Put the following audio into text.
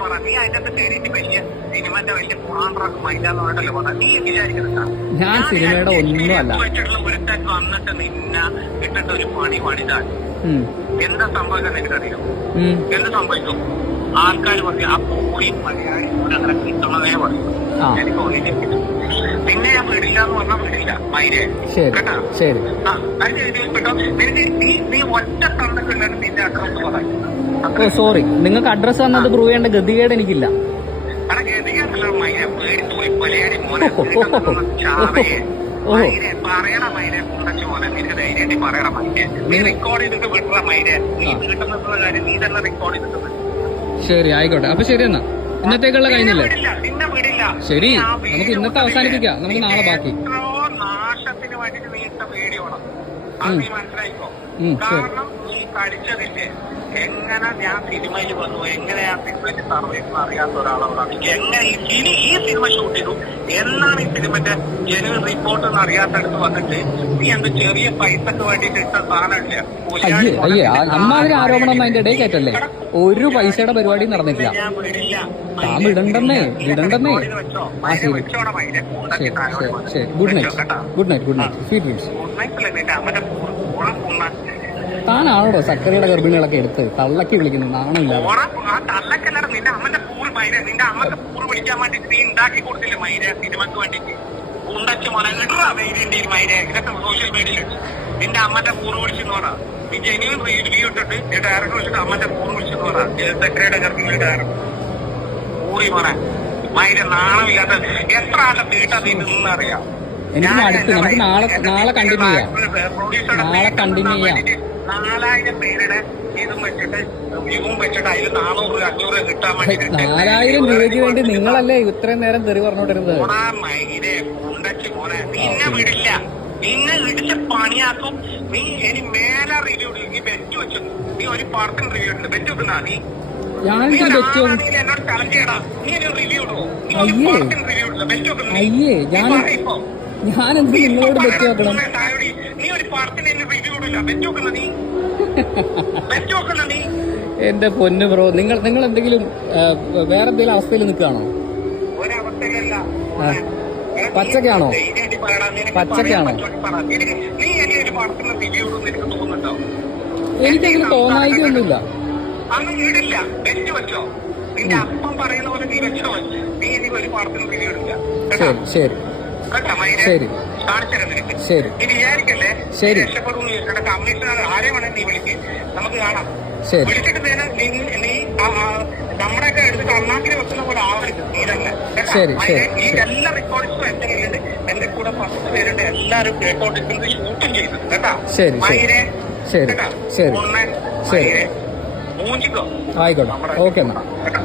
പറ നീ അതിന്റെ അകത്ത് കയറിയിട്ട് വലിയ സിനിമന്റെ വലിയ പുറാണ്ടറൊക്കെ മൈൻഡാന്ന് പറഞ്ഞിട്ടല്ലേ പറഞ്ഞ നീ വിചാരിക്കുന്നത് ഞാൻ സിനിമയുടെ ഒന്നുമല്ല. വെച്ചിട്ടുള്ള ഒരുത്തൻ വന്നിട്ട് നിന്ന ഇട്ടിട്ട് ഒരു പണി എന്താ സംഭവിക്കാൻ നിനക്കറിയോ. എന്ത് സംഭവിക്കും ആൾക്കാർ പറയും ആ പോളി മലയാളി അങ്ങനെ പറയും. എനിക്ക് ഒന്നിനെ കിട്ടും പിന്നെ ഞാൻ വിടില്ല എന്ന് പറഞ്ഞാൽ വിടില്ല. മൈരെ. കേട്ടാ? ശരി. ആ കേട്ടോ നിനക്ക് നീ നീ ഒറ്റ തന്നിട്ടുണ്ടെങ്കിൽ നിന്റെ അഡ്രസ് പറയും ഓ സോറി നിങ്ങൾക്ക് അഡ്രസ് തന്നത് പ്രൂവ് ചെയ്യേണ്ട ഗതികേട് എനിക്കില്ല. വീട്ടിൽ. വീട്ടിൽ ശരി ആയിക്കോട്ടെ. അപ്പൊ ശരി എന്നാ. ഇന്നത്തേക്കുള്ള കഴിഞ്ഞില്ല? ശരി, നമുക്ക് ഇന്നത്തെ അവസാനിപ്പിക്കാം. നമുക്ക് നാളെ ബാക്കി. നാശത്തിന് വേണ്ടിട്ട് അത് ഉം. മനസ്സിലായിക്കോ. കാരണം പഠിച്ചതില്ലേ എങ്ങനെ ഞാൻ സിനിമയിൽ വന്നു എങ്ങനെ ഞാൻ സിനിമയിൽ സർവീസ് അറിയാത്ത ഒരാളോടാണ് എങ്ങനെ ഈ സിനി ഈ സിനിമ ഷൂട്ട് ചെയ്തു? എന്നാണ് ഈ സിനിമന്റെ ജനുവൻ റിപ്പോർട്ട് എന്ന് അറിയാത്തടുത്ത് വന്നിട്ട് നീ എന്ത് ചെറിയ പൈസക്ക് വേണ്ടിട്ട് ഇട്ട സാധനമില്ല? അമ്മാതിരി ആരോപണം ഒന്നും അതിന്റെ ഇടയിൽ കയറ്റല്ലേ ഒരു പൈസയുടെ പരിപാടി നടന്നിട്ടില്ല. വിടില്ല. താൻ വിടണ്ടെന്നേ, വിടണ്ടെന്നേ. ആ, ശരി. ശരി ശരി good. Night good night good night sweet dreams good night അമ്മന്റെ താനാണോ സക്കറിയുടെ ഗർഭിണികളൊക്കെ എടുത്ത് തള്ളക്കി വിളിക്കുന്നു? തള്ളക്കല്ലട നിന്റെ അമ്മന്റെ പൂറ് മൈനെ നിന്റെ അമ്മയ്ക്ക് പൂറ് പിടിക്കാൻ വേണ്ടി നീ ഉണ്ടാക്കി കൊടുത്തില്ലേ മൈര സിനിമക്ക് വേണ്ടിട്ട്? മോനെ ഇടറാ ഇതൊക്കെ സോഷ്യൽ മീഡിയയിലുണ്ട് നിന്റെ അമ്മന്റെ പൂറ് പിടിച്ചെന്ന് പറ. നീ ജെന്യൂൻ റിവ്യൂ ഇട്ടിട്ട് നീ ഡയറക്ടർ വിളിച്ചിട്ട് അമ്മന്റെ പൂറ് പിടിച്ചെന്ന് പറ. സെക്രട്ടറിയുടെ ഗർഭിണി ഡയറക്ടർ പറ മൈനെ. നാണമില്ലാത്ത എത്ര ആളുടെ തീട്ടാ നീ നിന്നറിയാം എനിക്ക് മടുത്ത്. നമുക്ക് നാളെ- നാളെ ചെയ്യാം. നാളെ continue ചെയ്യാം. നാലായിരം പേരുടെ ഇതും വെച്ചിട്ട് വ്യൂവും വെച്ചിട്ട് അതിൽ നാനൂറ് അഞ്ഞൂറ് കിട്ടാൻ വേണ്ടി നാലായിരം രൂപയ്ക്ക് വേണ്ടി നിങ്ങളല്ലേ ഇത്രയും നേരം തെറി പറഞ്ഞോണ്ടിരുന്നത്? മൈനെ. നിന്നെ വിടില്ല. നിന്നെ ഇടിച്ച് പണിയാക്കും. നീ ഇനി മേലെ റിവ്യൂ നീ ബെറ്റ് വെച്ചു നീ ഒരു പാർക്കിന് റിവ്യൂ ഉണ്ട് ബെറ്റ് വെക്കുന്നാ നീ. ഞാൻ അയ്യേ. ഞാൻ നീ ഇപ്പൊ. നിങ്ങളോട് ബെറ്റ് വെക്കണം? നീ ഒരു പാർട്ടിന് എന്റെ പൊന്ന് ബ്രോ നിങ്ങൾ നിങ്ങൾ എന്തെങ്കിലും വേറെ എന്തെങ്കിലും അവസ്ഥയിൽ നിൽക്കുകയാണോ. പച്ചക്കാണോ? പച്ചക്കാണോ? എനിക്കങ്ങനെ തോന്നായിക്കൊന്നുമില്ല ശരി ശരി. ശരി. ശരി. കാണിച്ചുതരാം നിനക്ക്. ശരി. നീ വിചാരിക്കല്ലേ? ശരി. രക്ഷപ്പെടുന്നു കമ്മീഷണർ ആരെ വേണേ നീ വിളിക്ക്. നമുക്ക് കാണാം. ശരി. വിളിച്ചിട്ട് നീ നമ്മുടെയൊക്കെ വെക്കുന്ന പോലെ ആവരുത്. ശരി, ശരി, ഈ ശരി. എല്ലാ റെക്കോർഡ്സും എന്റെ കയ്യിലുണ്ട്. എന്റെ കൂടെ പത്ത് പേരുണ്ട്. എല്ലാരും കേട്ടോണ്ടിരിക്കുന്നത് ഷൂട്ടും ചെയ്തത് കേട്ടാ? ശരി, ശരി. മയിരെ ശരി, കേട്ടാ? ശരി. ഒന്ന് ശരി. മയിരെ മൂഞ്ചിക്കോ? ആയിക്കോട്ടെ. ഓക്കെ എന്നാ. കേട്ടോ?